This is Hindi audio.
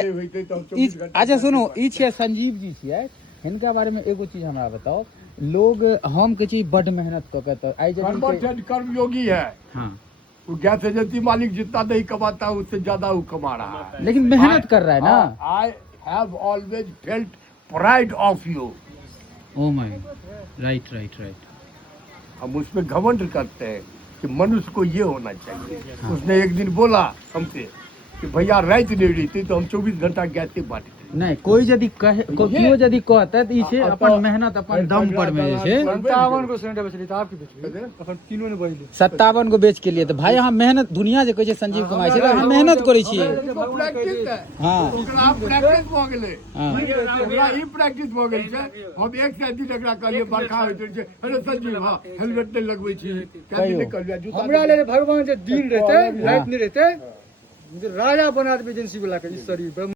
अच्छा सुनो, ई छियै संजीव जी छियै, हिनका बारे में एगो चीज हमरा बताओ। लोग हम के चीज बड मेहनत क के आई कर्मयोगी है। हाँ, वो गैस एजेंसी मालिक जितना नहीं कमाता है उससे ज्यादा वो कमा रहा है, लेकिन मेहनत कर रहा है ना। I have always felt pride of you. Oh my, right right right. हम उसमें घमंड करते हैं कि मनुष्य को ये होना चाहिए। हाँ। उसने एक दिन बोला हमसे कि भैया रात नहीं रही थी तो हम 24 घंटा गैस से बांटे। नहीं, कोई यदि कहे कियो यदि कहता त ई छै अपन मेहनत अपन दम पर में जे छै 57 को सिलेंडर बेचली त आपकी बेचली अपन तीनों ने बजली 57 को बेच के लिए। तो भाई अहाँ मेहनत, दुनिया जे कहै छै संजीव कुमार छै, अहाँ मेहनत करै छियै। हां, ओकरा प्रैक्टिस भ गेलै। हां, ओकरा ई प्रैक्टिस भ गेल छै। हम एक से दिन एकरा कहलिए बरखा होइत छै, हेलो संजीव हां हेलमेट नहीं लगबै छी, क्या दिन कहलिए जूता हमरा ले भगवान जे दिन रहते रात नहीं रहते, राजा बना देबे एजेंसी वाला के। ई शरीर